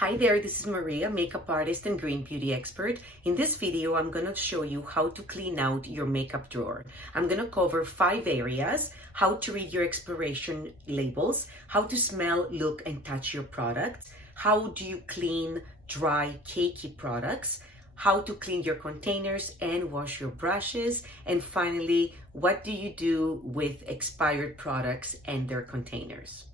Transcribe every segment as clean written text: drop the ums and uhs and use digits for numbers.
Hi there, this is Maria, makeup artist and green beauty expert. In this video, I'm going to show you how to clean out your makeup drawer. I'm going to cover 5 areas: how to read your expiration labels, how to smell, look, and touch your products, how do you clean dry, cakey products, how to clean your containers and wash your brushes, and finally, what do you do with expired products and their containers.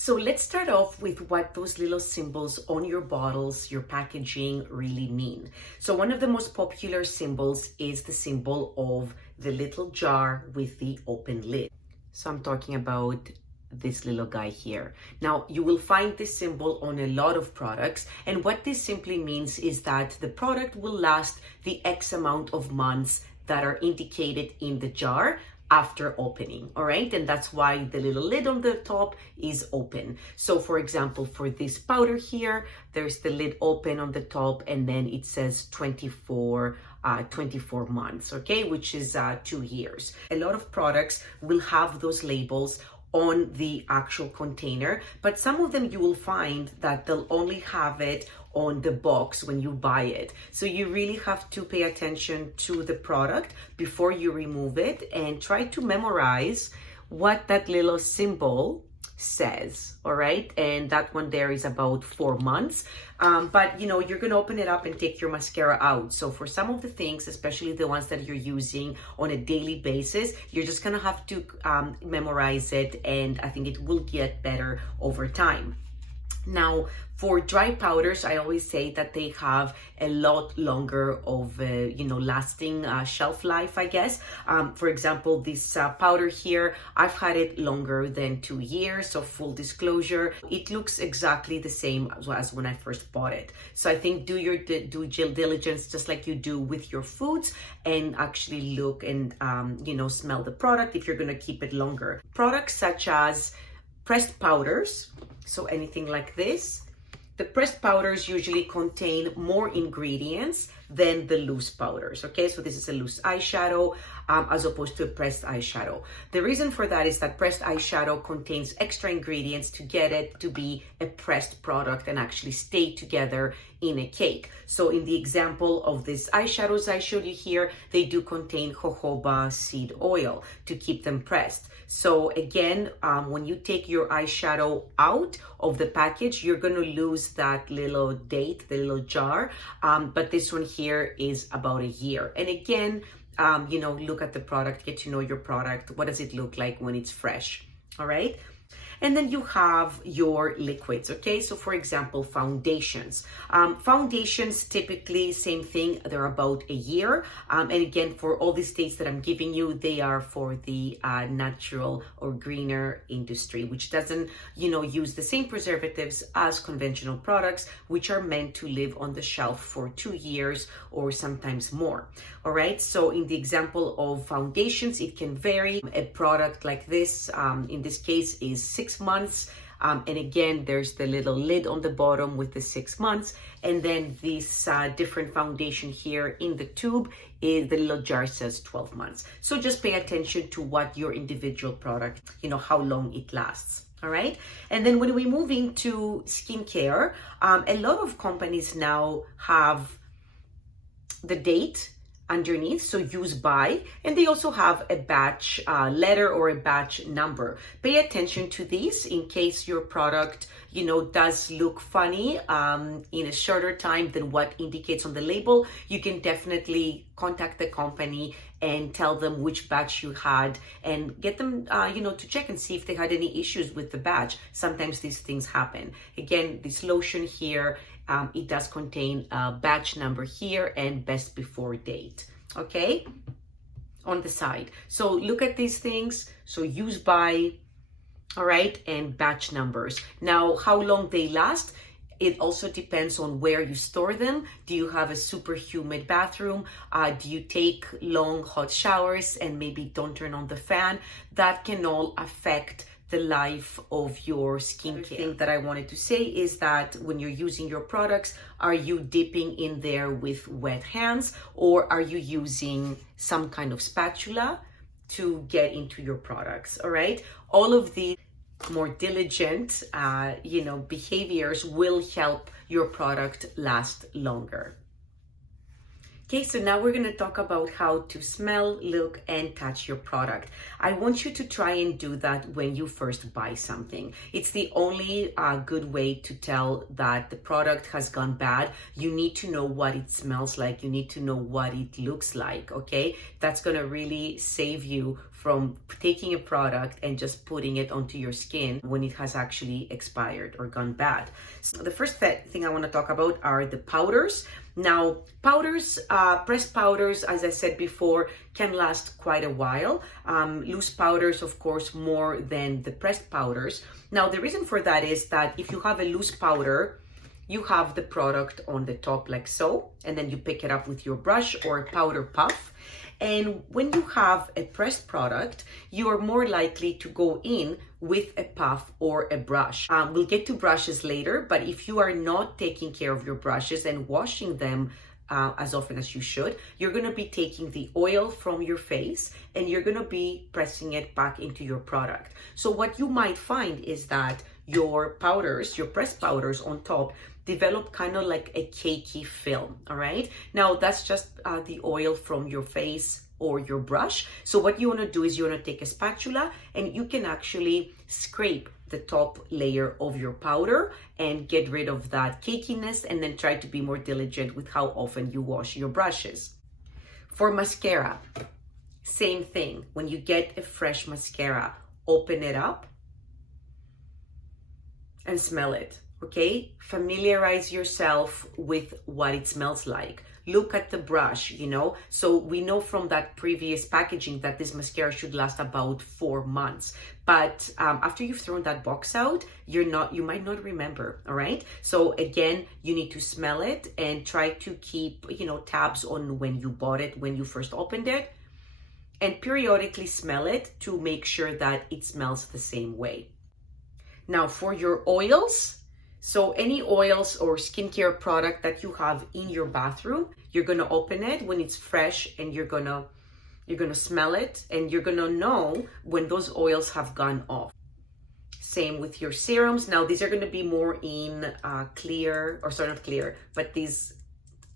So let's start off with what those little symbols on your bottles, your packaging really mean. So one of the most popular symbols is the symbol of the little jar with the open lid. So I'm talking about this little guy here. Now you will find this symbol on a lot of products, and what this simply means is that the product will last the X amount of months that are indicated in the jar after opening, all right? And that's why the little lid on the top is open. So for example, for this powder here, there's the lid open on the top, and then it says 24 months, okay? Which is 2 years. A lot of products will have those labels on the actual container, but some of them you will find that they'll only have it on the box when you buy it. So you really have to pay attention to the product before you remove it and try to memorize what that little symbol says, all right? And that one there is about 4 months. But you know, you're gonna open it up and take your mascara out. So for some of the things, especially the ones that you're using on a daily basis, you're just gonna have to memorize it, and I think it will get better over time. Now, for dry powders, I always say that they have a lot longer of, lasting shelf life, I guess. For example, this powder here, I've had it longer than 2 years, so full disclosure. It looks exactly the same as when I first bought it. So I think do your due diligence just like you do with your foods, and actually look and, smell the product if you're gonna keep it longer. Products such as pressed powders, so anything like this. The pressed powders usually contain more ingredients than the loose powders, okay? So this is a loose eyeshadow as opposed to a pressed eyeshadow. The reason for that is that pressed eyeshadow contains extra ingredients to get it to be a pressed product and actually stay together in a cake. So in the example of these eyeshadows I showed you here, they do contain jojoba seed oil to keep them pressed. So again, when you take your eyeshadow out of the package, you're gonna lose that little date, the little jar, but this one here is about a year. And again, look at the product, get to know your product. What does it look like when it's fresh? All right. And then you have your liquids, okay? So for example, foundations. Foundations, typically, same thing, they're about a year. And again, for all these dates that I'm giving you, they are for the natural or greener industry, which doesn't, use the same preservatives as conventional products, which are meant to live on the shelf for 2 years or sometimes more. All right, so in the example of foundations, it can vary. A product like this, in this case, is 6 months. And again, there's the little lid on the bottom with the 6 months. And then this different foundation here in the tube, is the little jar says 12 months. So just pay attention to what your individual product, how long it lasts. All right. And then when we move into skincare, a lot of companies now have the date underneath, so use by, and they also have a batch letter or a batch number. Pay attention to these in case your product, does look funny in a shorter time than what indicates on the label. You can definitely contact the company and tell them which batch you had and get them, to check and see if they had any issues with the batch. Sometimes these things happen. Again, this lotion here, it does contain a batch number here and best before date, okay, on the side. So look at these things. So use by, all right, and batch numbers. Now, how long they last, it also depends on where you store them. Do you have a super humid bathroom? Do you take long hot showers and maybe don't turn on the fan? That can all affect the life of your skincare. The thing that I wanted to say is that when you're using your products, are you dipping in there with wet hands, or are you using some kind of spatula to get into your products? All right, all of these more diligent, behaviors will help your product last longer. Okay, so now we're going to talk about how to smell, look, and touch your product. I want you to try and do that when you first buy something. It's the only good way to tell that the product has gone bad. You need to know what it smells like. You need to know what it looks like, okay? That's going to really save you from taking a product and just putting it onto your skin when it has actually expired or gone bad. So the first thing I want to talk about are the powders. Now, powders, pressed powders, as I said before, can last quite a while. Loose powders, of course, more than the pressed powders. Now, the reason for that is that if you have a loose powder, you have the product on the top like so, and then you pick it up with your brush or a powder puff. And when you have a pressed product, you are more likely to go in with a puff or a brush. We'll get to brushes later, but if you are not taking care of your brushes and washing them as often as you should, you're going to be taking the oil from your face and you're going to be pressing it back into your product. So what you might find is that your powders, your pressed powders on top, develop kind of like a cakey film, all right? Now, that's just the oil from your face or your brush. So what you want to do is you want to take a spatula and you can actually scrape the top layer of your powder and get rid of that cakiness, and then try to be more diligent with how often you wash your brushes. For mascara, same thing. When you get a fresh mascara, open it up and smell it. Okay, familiarize yourself with what it smells like. Look at the brush, So we know from that previous packaging that this mascara should last about 4 months. But after you've thrown that box out, you might not remember, all right? So again, you need to smell it and try to keep, tabs on when you bought it, when you first opened it, and periodically smell it to make sure that it smells the same way. Now for your oils, so any oils or skincare product that you have in your bathroom, you're going to open it when it's fresh and you're going to smell it, and you're going to know when those oils have gone off. Same with your serums. Now these are going to be more in clear, or sort of clear, but these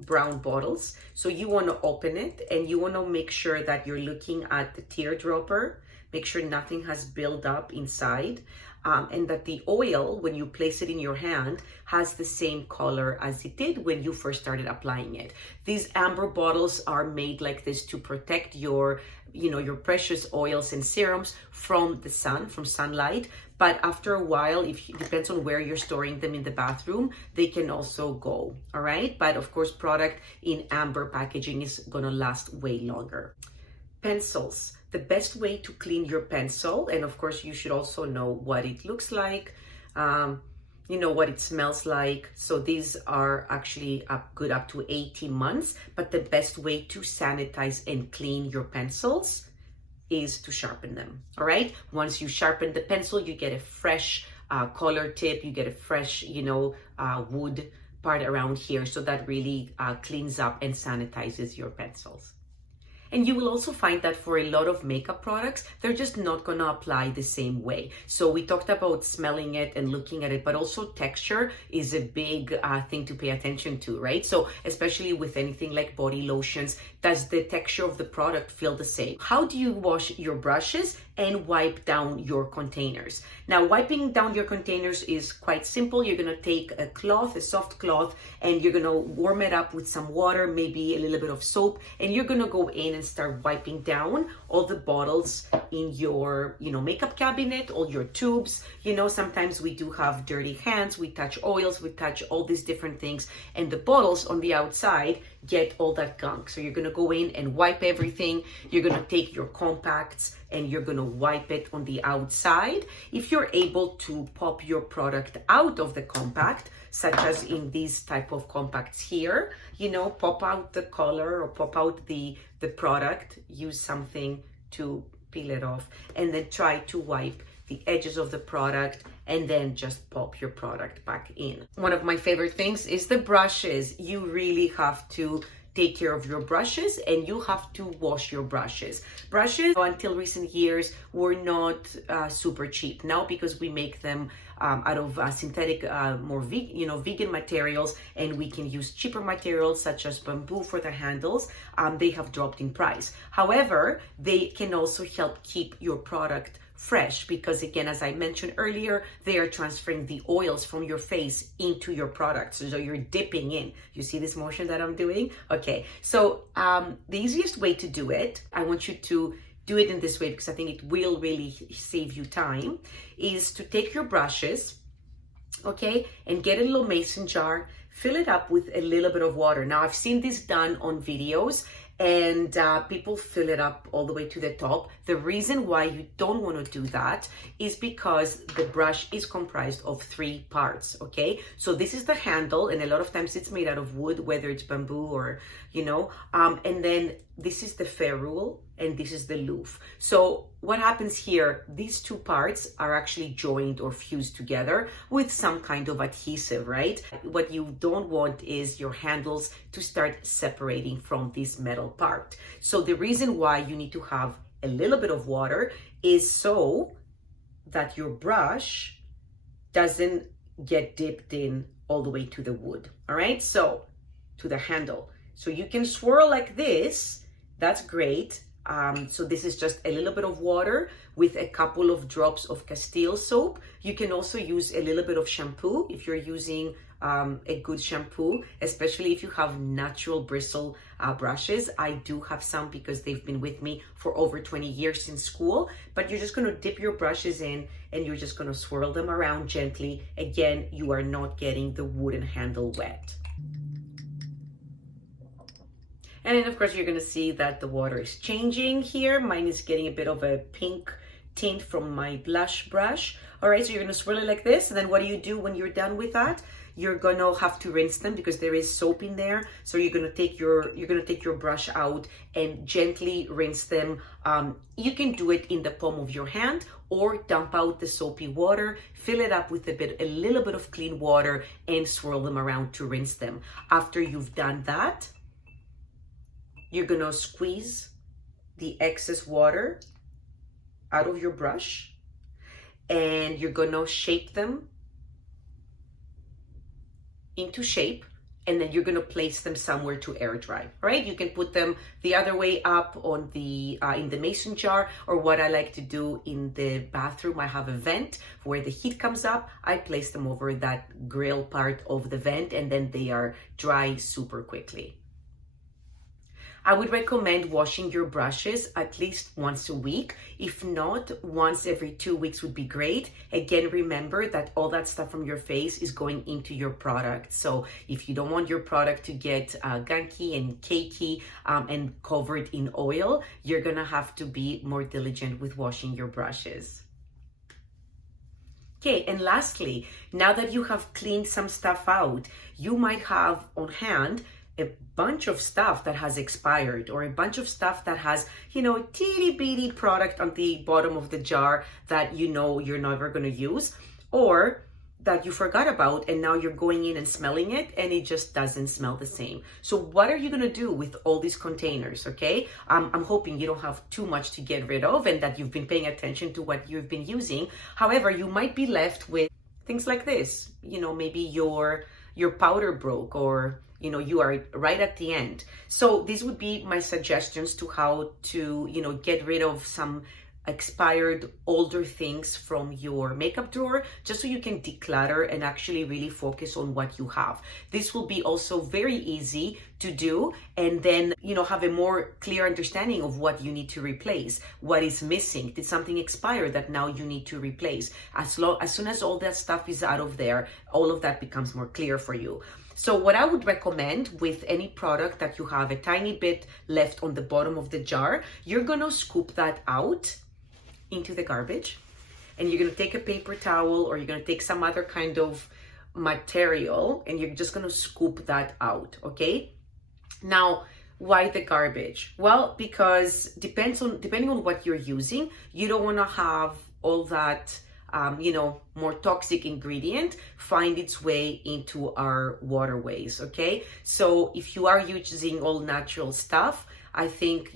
brown bottles. So you want to open it and you want to make sure that you're looking at the teardropper. Make sure nothing has built up inside. And that the oil, when you place it in your hand, has the same color as it did when you first started applying it. These amber bottles are made like this to protect your precious oils and serums from the sun, from sunlight. But after a while, it depends on where you're storing them in the bathroom, they can also go, all right? But of course, product in amber packaging is gonna last way longer. Pencils. The best way to clean your pencil, and of course you should also know what it looks like, what it smells like. So these are actually good up to 18 months, but the best way to sanitize and clean your pencils is to sharpen them, all right? Once you sharpen the pencil, you get a fresh color tip, you get a fresh, wood part around here, so that really cleans up and sanitizes your pencils. And you will also find that for a lot of makeup products, they're just not gonna apply the same way. So we talked about smelling it and looking at it, but also texture is a big thing to pay attention to, right? So especially with anything like body lotions, does the texture of the product feel the same? How do you wash your brushes and wipe down your containers? Now, wiping down your containers is quite simple. You're gonna take a cloth, a soft cloth, and you're gonna warm it up with some water, maybe a little bit of soap, and you're gonna go in and start wiping down all the bottles in your, makeup cabinet, all your tubes. Sometimes we do have dirty hands, we touch oils, we touch all these different things, and the bottles on the outside get all that gunk. So you're gonna go in and wipe everything. You're gonna take your compacts and you're gonna wipe it on the outside. If you're able to pop your product out of the compact, such as in these type of compacts here, pop out the color or pop out the product, use something to peel it off, and then try to wipe the edges of the product, and then just pop your product back in. One of my favorite things is the brushes. You really have to take care of your brushes, and you have to wash your brushes. Brushes until recent years were not super cheap. Now, because we make them out of synthetic, more vegan materials, and we can use cheaper materials such as bamboo for the handles, they have dropped in price. However, they can also help keep your product fresh, because again, as I mentioned earlier, they are transferring the oils from your face into your products. So you're dipping in. You see this motion that I'm doing? Okay, so the easiest way to do it, I want you to do it in this way because I think it will really save you time, is to take your brushes, okay, and get a little mason jar, fill it up with a little bit of water. Now, I've seen this done on videos, and people fill it up all the way to the top. The reason why you don't want to do that is because the brush is comprised of 3 parts, okay? So this is the handle, and a lot of times it's made out of wood, whether it's bamboo or, and then this is the ferrule, and this is the loop. So what happens here, these 2 parts are actually joined or fused together with some kind of adhesive, right? What you don't want is your handles to start separating from this metal part. So the reason why you need to have a little bit of water is so that your brush doesn't get dipped in all the way to the wood, all right? So to the handle. So you can swirl like this, that's great. So this is just a little bit of water with a couple of drops of Castile soap. You can also use a little bit of shampoo if you're using a good shampoo, especially if you have natural bristle brushes. I do have some because they've been with me for over 20 years in school, but you're just going to dip your brushes in and you're just going to swirl them around gently. Again, you are not getting the wooden handle wet. And then of course you're gonna see that the water is changing here. Mine is getting a bit of a pink tint from my blush brush. All right, so you're gonna swirl it like this. And then what do you do when you're done with that? You're gonna have to rinse them because there is soap in there. So you're gonna take your brush out and gently rinse them. You can do it in the palm of your hand or dump out the soapy water, fill it up with a little bit of clean water and swirl them around to rinse them. After you've done that, you're gonna squeeze the excess water out of your brush and you're gonna shape them into shape, and then you're gonna place them somewhere to air dry. All right, you can put them the other way up on the in the mason jar, or what I like to do in the bathroom, I have a vent where the heat comes up. I place them over that grill part of the vent, and then they are dry super quickly. I would recommend washing your brushes at least once a week. If not, once every 2 weeks would be great. Again, remember that all that stuff from your face is going into your product. So if you don't want your product to get gunky and cakey and covered in oil, you're gonna have to be more diligent with washing your brushes. Okay, and lastly, now that you have cleaned some stuff out, you might have on hand a bunch of stuff that has expired, or a bunch of stuff that has, a teeny bitty product on the bottom of the jar that you're never going to use, or that you forgot about and now you're going in and smelling it and it just doesn't smell the same. So what are you going to do with all these containers? Okay, I'm hoping you don't have too much to get rid of and that you've been paying attention to what you've been using. However, you might be left with things like this. Maybe your powder broke, or you are right at the end. So these would be my suggestions to how to, get rid of some expired older things from your makeup drawer, just so you can declutter and actually really focus on what you have. This will be also very easy to do, and then have a more clear understanding of what you need to replace, what is missing, did something expire that now you need to replace. As soon as all that stuff is out of there, all of that becomes more clear for you. So what I would recommend with any product that you have a tiny bit left on the bottom of the jar, you're gonna scoop that out into the garbage, and you're gonna take a paper towel, or you're gonna take some other kind of material, and you're just gonna scoop that out, okay? Now, why the garbage? Well, because depending on what you're using, you don't wanna have all that more toxic ingredient find its way into our waterways, okay? So if you are using all natural stuff, I think,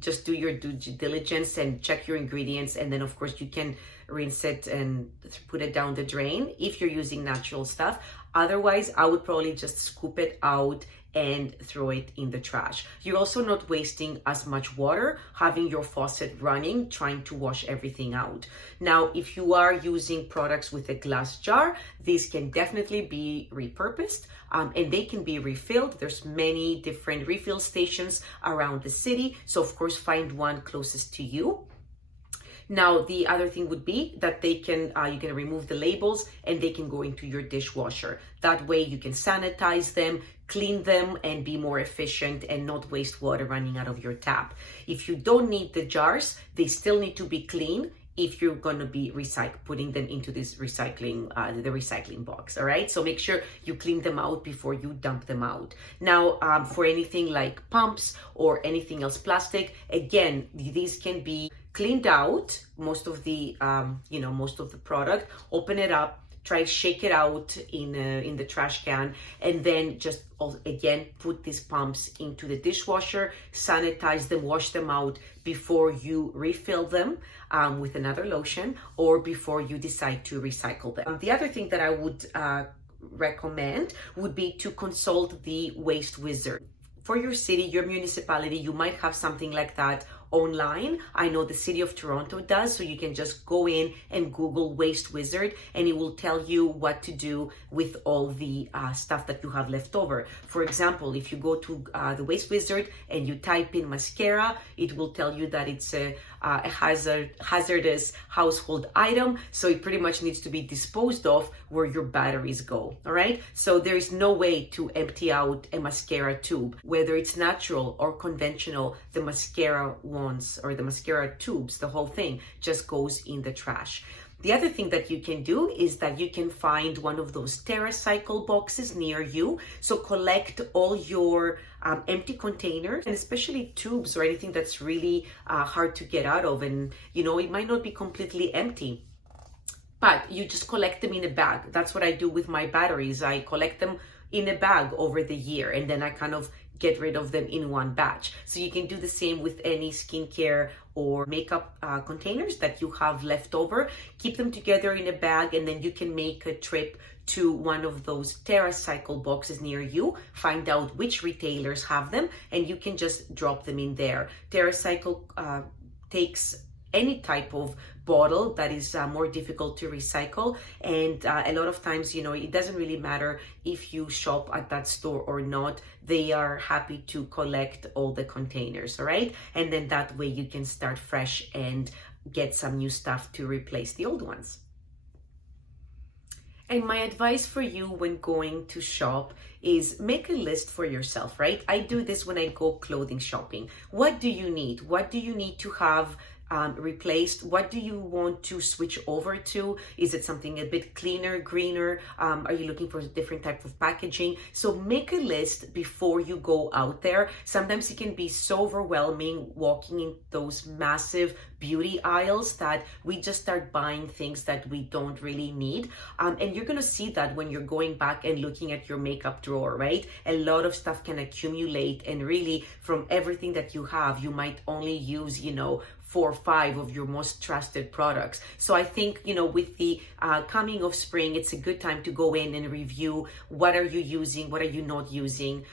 just do your due diligence and check your ingredients. And then, of course, you can rinse it and put it down the drain if you're using natural stuff. Otherwise, I would probably just scoop it out and throw it in the trash. You're also not wasting as much water having your faucet running, trying to wash everything out. Now, if you are using products with a glass jar, these can definitely be repurposed and they can be refilled. There's many different refill stations around the city. So of course, find one closest to you. Now, the other thing would be that they can, you can remove the labels and they can go into your dishwasher. That way you can sanitize them, clean them, and be more efficient and not waste water running out of your tap. If you don't need the jars, they still need to be clean if you're going to be putting them into this recycling, the recycling box, all right? So make sure you clean them out before you dump them out. Now, for anything like pumps or anything else plastic, again, these can be cleaned out, most of the product, open it up, try to shake it out in the trash can, and then just again put these pumps into the dishwasher, sanitize them, wash them out before you refill them with another lotion or before you decide to recycle them. The other thing that I would recommend would be to consult the waste wizard. For your city, your municipality, you might have something like that online. I know the city of Toronto does, so you can just go in and Google Waste Wizard and it will tell you what to do with all the stuff that you have left over. For example, if you go to the Waste Wizard and you type in mascara, it will tell you that it's a hazardous household item, so it pretty much needs to be disposed of where your batteries go, all right? So there is no way to empty out a mascara tube, whether it's natural or conventional. The mascara wands or the mascara tubes, the whole thing just goes in the trash. The other thing that you can do is that you can find one of those TerraCycle boxes near you. So collect all your empty containers, and especially tubes or anything that's really hard to get out of, and it might not be completely empty, but you just collect them in a bag. That's what I do with my batteries. I collect them in a bag over the year, and then I kind of get rid of them in one batch. So you can do the same with any skincare or makeup containers that you have left over. Keep them together in a bag, and then you can make a trip to one of those TerraCycle boxes near you, find out which retailers have them, and you can just drop them in there. TerraCycle takes any type of bottle that is more difficult to recycle, and a lot of times, it doesn't really matter if you shop at that store or not. They are happy to collect all the containers, all right? And then that way you can start fresh and get some new stuff to replace the old ones. And my advice for you when going to shop is make a list for yourself, right? I do this when I go clothing shopping. What do you need? What do you need to have replaced? What do you want to switch over to? Is it something a bit cleaner, greener? Are you looking for a different type of packaging? So make a list before you go out there. Sometimes it can be so overwhelming walking in those massive beauty aisles that we just start buying things that we don't really need. And you're going to see that when you're going back and looking at your makeup drawer, right? A lot of stuff can accumulate, and really from everything that you have, you might only use, 4 or 5 of your most trusted products. So I think, with the coming of spring, it's a good time to go in and review what are you using, what are you not using,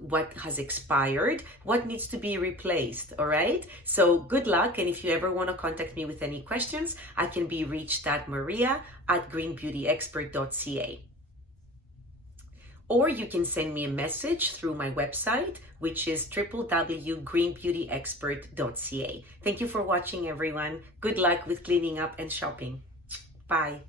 what has expired, what needs to be replaced, all right? So good luck, and if you ever want to contact me with any questions, I can be reached at maria@greenbeautyexpert.ca. Or you can send me a message through my website, which is www.greenbeautyexpert.ca. Thank you for watching, everyone. Good luck with cleaning up and shopping. Bye.